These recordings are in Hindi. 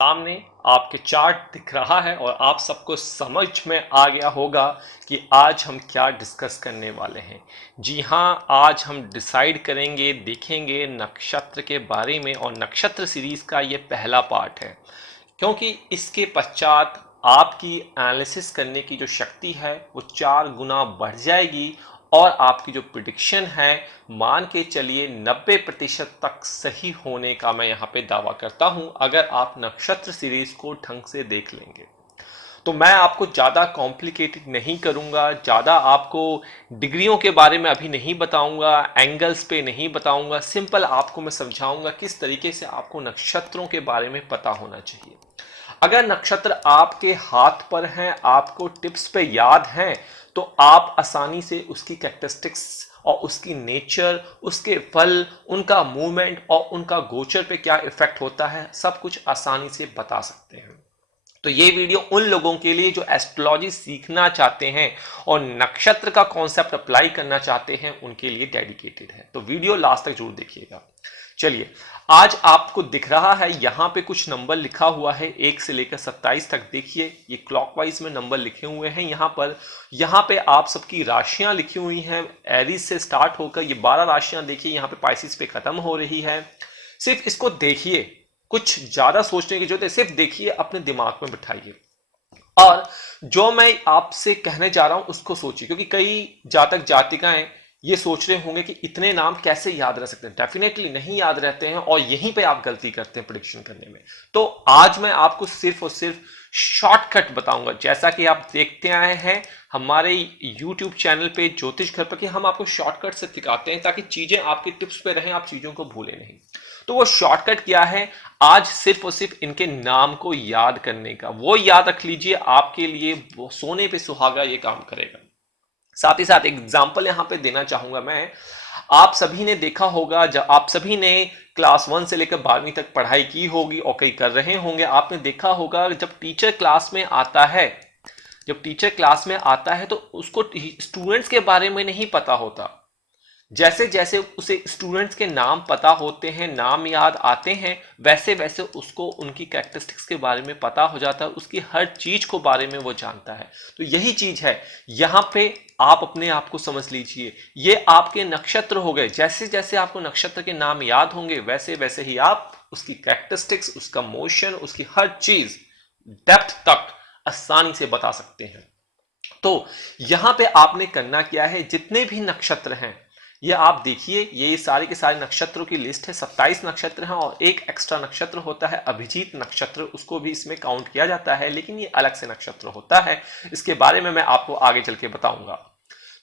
सामने आपके चार्ट दिख रहा है और आप सबको समझ में आ गया होगा कि आज हम क्या डिस्कस करने वाले हैं। जी हाँ, आज हम डिसाइड करेंगे, देखेंगे नक्षत्र के बारे में और नक्षत्र सीरीज का ये पहला पार्ट है, क्योंकि इसके पश्चात आपकी एनालिसिस करने की जो शक्ति है वो 4 गुना बढ़ जाएगी और आपकी जो प्रिडिक्शन है मान के चलिए 90% तक सही होने का मैं यहाँ पे दावा करता हूँ, अगर आप नक्षत्र सीरीज को ढंग से देख लेंगे। तो मैं आपको ज़्यादा कॉम्प्लिकेटेड नहीं करूँगा, ज़्यादा आपको डिग्रियों के बारे में अभी नहीं बताऊँगा, एंगल्स पे नहीं बताऊँगा, सिंपल आपको मैं समझाऊँगा किस तरीके से आपको नक्षत्रों के बारे में पता होना चाहिए। अगर नक्षत्र आपके हाथ पर हैं, आपको टिप्स पे याद हैं, तो आप आसानी से उसकी कैरेक्टरिस्टिक्स और उसकी नेचर, उसके फल, उनका मूवमेंट और उनका गोचर पे क्या इफेक्ट होता है, सब कुछ आसानी से बता सकते हैं। तो ये वीडियो उन लोगों के लिए जो एस्ट्रोलॉजी सीखना चाहते हैं और नक्षत्र का कॉन्सेप्ट अप्लाई करना चाहते हैं, उनके लिए डेडिकेटेड है। तो वीडियो लास्ट तक जरूर देखिएगा। चलिए, आज आपको दिख रहा है यहाँ पे कुछ नंबर लिखा हुआ है 1 से लेकर 27 तक। देखिए, ये क्लॉकवाइज में नंबर लिखे हुए हैं यहाँ पे आप सबकी राशियां लिखी हुई हैं। एरीज से स्टार्ट होकर ये 12 राशियां देखिए यहाँ पे पाइसिस पे खत्म हो रही है। सिर्फ इसको देखिए, कुछ ज्यादा सोचने की जरूरत है, सिर्फ देखिए, अपने दिमाग में बिठाइए और जो मैं आपसे कहने जा रहा हूं उसको सोचिए, क्योंकि कई जातक जातिकाएं ये सोच रहे होंगे कि इतने नाम कैसे याद रह सकते हैं। डेफिनेटली नहीं याद रहते हैं और यहीं पे आप गलती करते हैं प्रिडिक्शन करने में। तो आज मैं आपको सिर्फ और सिर्फ शॉर्टकट बताऊंगा, जैसा कि आप देखते आए हैं हमारे यूट्यूब चैनल पे ज्योतिष घर पर कि हम आपको शॉर्टकट से सिखाते हैं ताकि चीजें आपके टिप्स पे रहें, आप चीजों को भूलें नहीं। तो वो शॉर्टकट क्या है, आज सिर्फ और सिर्फ इनके नाम को याद करने का। वो याद रख लीजिए, आपके लिए वो सोने पे सुहागा ये काम करेगा। साथ ही साथ एग्जाम्पल यहां पे देना चाहूंगा मैं। आप सभी ने देखा होगा, जब आप सभी ने क्लास 1 से लेकर 12वीं तक पढ़ाई की होगी और कई कर रहे होंगे, आपने देखा होगा जब टीचर क्लास में आता है, जब टीचर क्लास में आता है तो उसको स्टूडेंट्स के बारे में नहीं पता होता। जैसे जैसे उसे स्टूडेंट्स के नाम पता होते हैं, नाम याद आते हैं, वैसे वैसे उसको उनकी कैरेक्टरिस्टिक्स के बारे में पता हो जाता है, उसकी हर चीज को बारे में वो जानता है। तो यही चीज है यहां पे, आप अपने आप को समझ लीजिए, ये आपके नक्षत्र हो गए। जैसे जैसे आपको नक्षत्र के नाम याद होंगे वैसे वैसे ही आप उसकी कैरेक्टरिस्टिक्स, उसका मोशन, उसकी हर चीज डेप्थ तक आसानी से बता सकते हैं। तो यहां पे आपने करना क्या है, जितने भी नक्षत्र हैं ये आप देखिए, ये सारे के सारे नक्षत्रों की लिस्ट है। 27 नक्षत्र हैं और एक एक्स्ट्रा नक्षत्र होता है अभिजीत नक्षत्र, उसको भी इसमें काउंट किया जाता है, लेकिन ये अलग से नक्षत्र होता है। इसके बारे में मैं आपको आगे चल के बताऊंगा।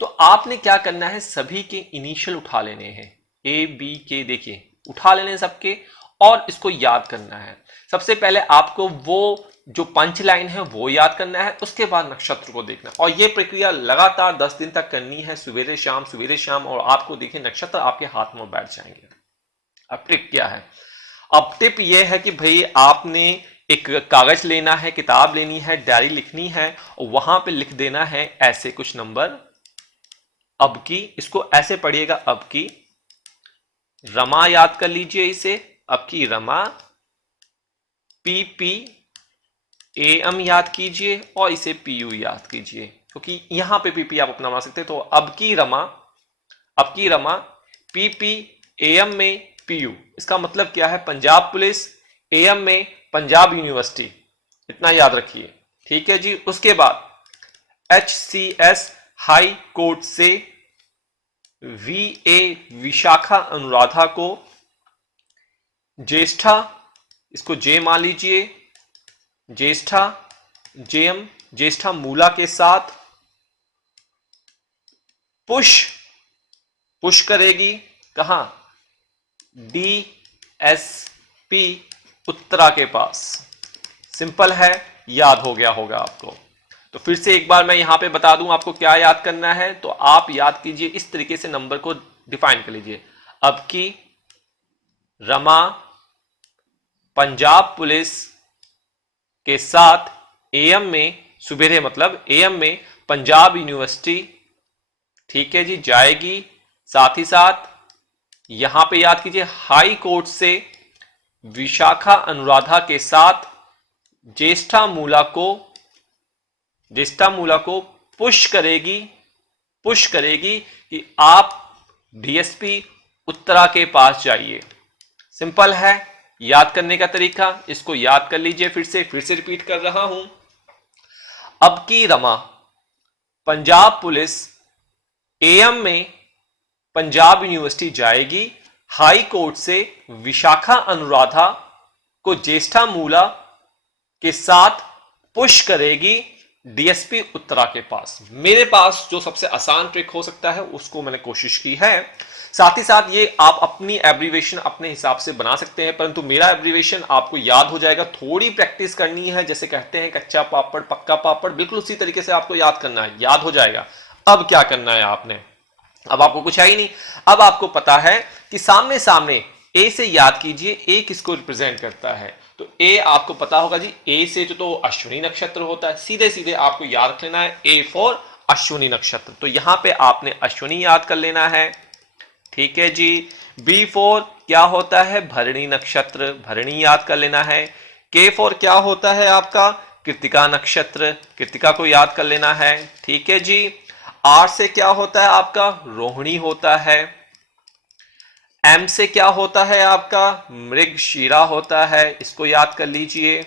तो आपने क्या करना है, सभी के इनिशियल उठा लेने हैं, ए बी के, देखिए उठा लेने सबके, और इसको याद करना है। सबसे पहले आपको वो जो पंच लाइन है वो याद करना है, उसके बाद नक्षत्र को देखना है। और ये प्रक्रिया लगातार 10 दिन तक करनी है, सवेरे शाम, और आपको देखिए नक्षत्र आपके हाथ में बैठ जाएंगे। अब टिप क्या है, अब टिप ये है कि भाई आपने एक कागज लेना है, किताब लेनी है, डायरी लिखनी है और वहां पे लिख देना है ऐसे कुछ नंबर। अब की, इसको ऐसे पढ़िएगा, अब की रमा याद कर लीजिए इसे, अब की रमा, पी पी ए एम याद कीजिए और इसे पी यू याद कीजिए, क्योंकि यहां पे पीपी आप अपना बना सकते हैं। तो अब की रमा, पी पी ए एम में पी यू, इसका मतलब क्या है, पंजाब पुलिस, ए एम में पंजाब यूनिवर्सिटी, इतना याद रखिए। ठीक है जी। उसके बाद H C S High Court से वी ए विशाखा अनुराधा को, ज्येष्ठा, इसको जे मान लीजिए, ज्येष्ठा जेएम, ज्येष्ठा मूला के साथ पुश, पुश करेगी कहां, डी एस पी उत्तरा के पास। सिंपल है, याद हो गया होगा आपको। तो फिर से एक बार मैं यहां पे बता दूं आपको क्या याद करना है। तो आप याद कीजिए, इस तरीके से नंबर को डिफाइन कर लीजिए। अब की रमा पंजाब पुलिस के साथ एएम में, सुबेरे मतलब एएम में पंजाब यूनिवर्सिटी, ठीक है जी, जाएगी। साथ ही साथ यहां पे याद कीजिए, हाई कोर्ट से विशाखा अनुराधा के साथ ज्येष्ठा मूला को पुश करेगी कि आप डीएसपी उत्तरा के पास जाइए। सिंपल है याद करने का तरीका, इसको याद कर लीजिए। फिर से रिपीट कर रहा हूं। अब की रमा पंजाब पुलिस एएम में पंजाब यूनिवर्सिटी जाएगी, हाई कोर्ट से विशाखा अनुराधा को ज्येष्ठा मूला के साथ पुश करेगी डीएसपी उत्तरा के पास। मेरे पास जो सबसे आसान ट्रिक हो सकता है उसको मैंने कोशिश की है। साथ ही साथ ये आप अपनी एब्रीवेशन अपने हिसाब से बना सकते हैं, परंतु मेरा एब्रीवेशन आपको याद हो जाएगा। थोड़ी प्रैक्टिस करनी है, जैसे कहते हैं कच्चा पापड़ पक्का पापड़, बिल्कुल उसी तरीके से आपको याद करना है, याद हो जाएगा। अब क्या करना है आपने, अब आपको कुछ है ही नहीं। अब आपको पता है कि सामने सामने ए से याद कीजिए, ए किसको रिप्रेजेंट करता है, तो ए आपको पता होगा जी, ए से जो तो अश्विनी नक्षत्र होता है, सीधे सीधे आपको याद रख लेना है ए फॉर अश्विनी नक्षत्र। तो यहां पे आपने अश्विनी याद कर लेना है, ठीक है जी। बी फॉर क्या होता है, भरणी नक्षत्र, भरणी याद कर लेना है। के फॉर क्या होता है आपका, कृतिका नक्षत्र, कृतिका को याद कर लेना है, ठीक है जी। आर से क्या होता है आपका, रोहिणी होता है। एम से क्या होता है आपका, मृगशीरा होता है, इसको याद कर लीजिए।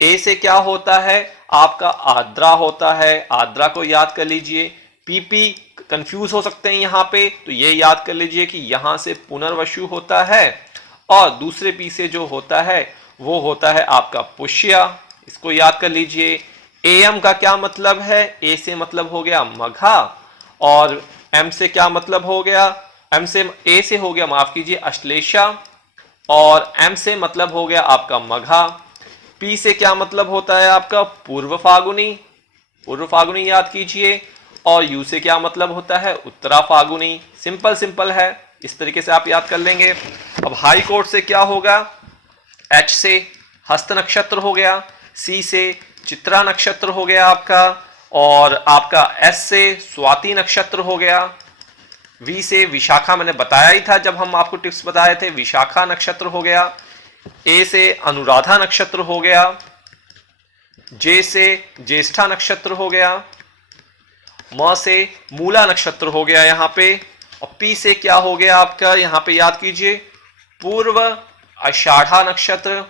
ए से क्या होता है आपका, आद्रा होता है, आद्रा को याद कर लीजिए। पीपी कंफ्यूज हो सकते हैं यहां पे, तो ये याद कर लीजिए कि यहां से पुनर्वसु होता है, और दूसरे पी से जो होता है वो होता है आपका पुष्या, इसको याद कर लीजिए। एम का क्या मतलब है, ए से मतलब हो गया मघा, और एम से क्या मतलब हो गया, एम से ए से हो गया माफ कीजिए अश्लेषा, और एम से मतलब हो गया आपका मघा। पी से क्या मतलब होता है आपका, पूर्व फागुनी, पूर्व फागुनी याद कीजिए। और यू से क्या मतलब होता है, उत्तरा फागुनी। सिंपल सिंपल है, इस तरीके से आप याद कर लेंगे। अब हाई कोर्ट से क्या होगा, एच से हस्त नक्षत्र हो गया, सी से चित्रा नक्षत्र हो गया आपका, और आपका एस से स्वाति नक्षत्र हो गया। वी से विशाखा, मैंने बताया ही था जब हम आपको टिप्स बताए थे, विशाखा नक्षत्र हो गया। ए से अनुराधा नक्षत्र हो गया। जे से ज्येष्ठा नक्षत्र हो गया। म से मूला नक्षत्र हो गया यहां पे, और पी से क्या हो गया आपका, यहां पे याद कीजिए पूर्व आषाढ़ा नक्षत्र।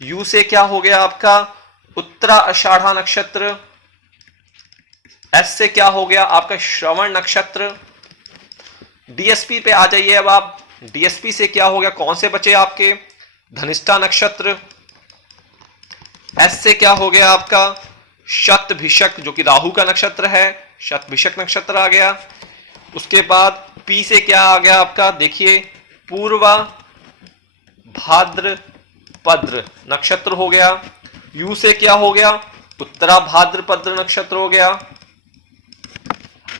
यू से क्या हो गया आपका, उत्तरा आषाढ़ा नक्षत्र। एस से क्या हो गया आपका, श्रवण नक्षत्र। डीएसपी पे आ जाइए अब आप, डीएसपी से क्या हो गया, कौन से बचे आपके, धनिष्ठा नक्षत्र। एस से क्या हो गया आपका, शतभिषक, जो कि राहु का नक्षत्र है, शतभिषक नक्षत्र आ गया। उसके बाद पी से क्या आ गया आपका, देखिए पूर्वा भाद्रपद्र नक्षत्र हो गया। यू से क्या हो गया, उत्तरा भाद्रपद्र नक्षत्र हो गया।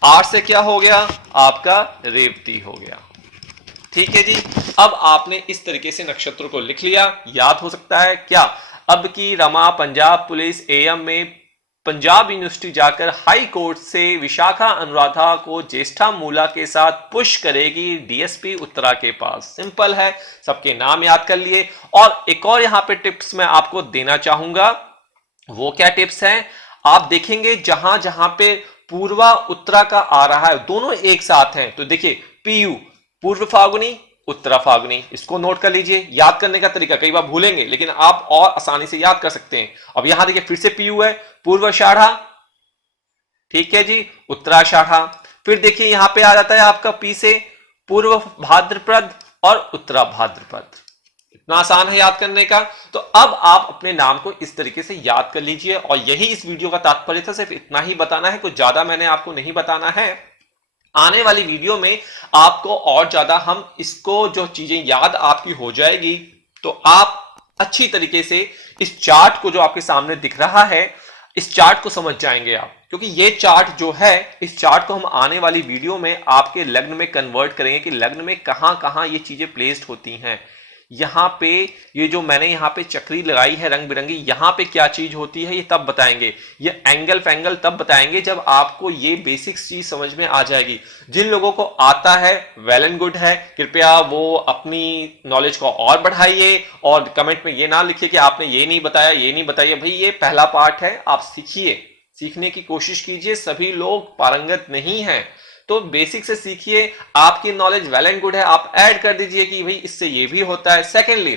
आर से क्या हो गया आपका, रेवती हो गया, ठीक है जी। अब आपने इस तरीके से नक्षत्रों को लिख लिया, याद हो सकता है क्या। अब की रमा पंजाब पुलिस एएम में पंजाब यूनिवर्सिटी जाकर हाई कोर्ट से विशाखा अनुराधा को ज्येष्ठा मूला के साथ पुश करेगी डीएसपी उत्तरा के पास। सिंपल है, सबके नाम याद कर लिए। और एक और यहां पे टिप्स मैं आपको देना चाहूंगा, वो क्या टिप्स हैं, आप देखेंगे जहां जहां पे पूर्वा उत्तरा का आ रहा है, दोनों एक साथ हैं, तो देखिए पीयू पूर्व फागुनी उत्तरा फागुनी, इसको नोट कर लीजिए। याद करने का तरीका, कई बार भूलेंगे लेकिन आप और आसानी से याद कर सकते हैं। अब यहां देखिए फिर से पीयू है, पूर्व आषाढ़ा, ठीक है जी, उत्तराषाढ़ा। फिर देखिए यहां पे आ जाता है आपका पी से पूर्व भाद्रपद और उत्तरा भाद्रपद। इतना आसान है याद करने का। तो अब आप अपने नाम को इस तरीके से याद कर लीजिए, और यही इस वीडियो का तात्पर्य था, सिर्फ इतना ही बताना है, कुछ ज्यादा मैंने आपको नहीं बताना है। आने वाली वीडियो में आपको और ज्यादा हम इसको, जो चीजें याद आपकी हो जाएगी, तो आप अच्छी तरीके से इस चार्ट को, जो आपके सामने दिख रहा है, इस चार्ट को समझ जाएंगे आप। क्योंकि ये चार्ट जो है, इस चार्ट को हम आने वाली वीडियो में आपके लग्न में कन्वर्ट करेंगे कि लग्न में कहां कहां ये चीजें प्लेस्ड होती हैं। यहाँ पे ये जो मैंने यहाँ पे चक्री लगाई है रंग बिरंगी, यहाँ पे क्या चीज होती है ये तब बताएंगे, ये एंगल फैंगल तब बताएंगे जब आपको ये बेसिक्स चीज समझ में आ जाएगी। जिन लोगों को आता है वेल एंड गुड है, कृपया वो अपनी नॉलेज को और बढ़ाइए और कमेंट में ये ना लिखिए कि आपने ये नहीं बताया ये नहीं बताया। भाई ये पहला पार्ट है, आप सीखिए, सीखने की कोशिश कीजिए, सभी लोग पारंगत नहीं हैं, तो बेसिक से सीखिए। आपकी नॉलेज वेल एंड गुड है, आप ऐड कर दीजिए कि भाई इससे ये भी होता है। सेकेंडली,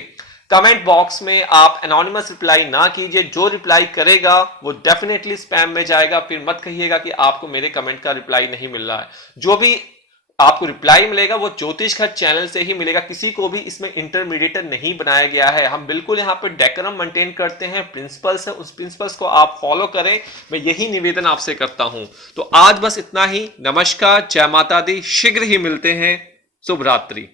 कमेंट बॉक्स में आप एनोनिमस रिप्लाई ना कीजिए, जो रिप्लाई करेगा वो डेफिनेटली स्पैम में जाएगा। फिर मत कहिएगा कि आपको मेरे कमेंट का रिप्लाई नहीं मिल रहा है। जो भी आपको रिप्लाई मिलेगा वो ज्योतिष खर्च चैनल से ही मिलेगा, किसी को भी इसमें इंटरमीडिएटर नहीं बनाया गया है। हम बिल्कुल यहाँ पे डेकोरम मेंटेन करते हैं, प्रिंसिपल्स है, उस प्रिंसिपल्स को आप फॉलो करें, मैं यही निवेदन आपसे करता हूं। तो आज बस इतना ही। नमस्कार, जय माता दी, शीघ्र ही मिलते हैं, शुभ रात्रि।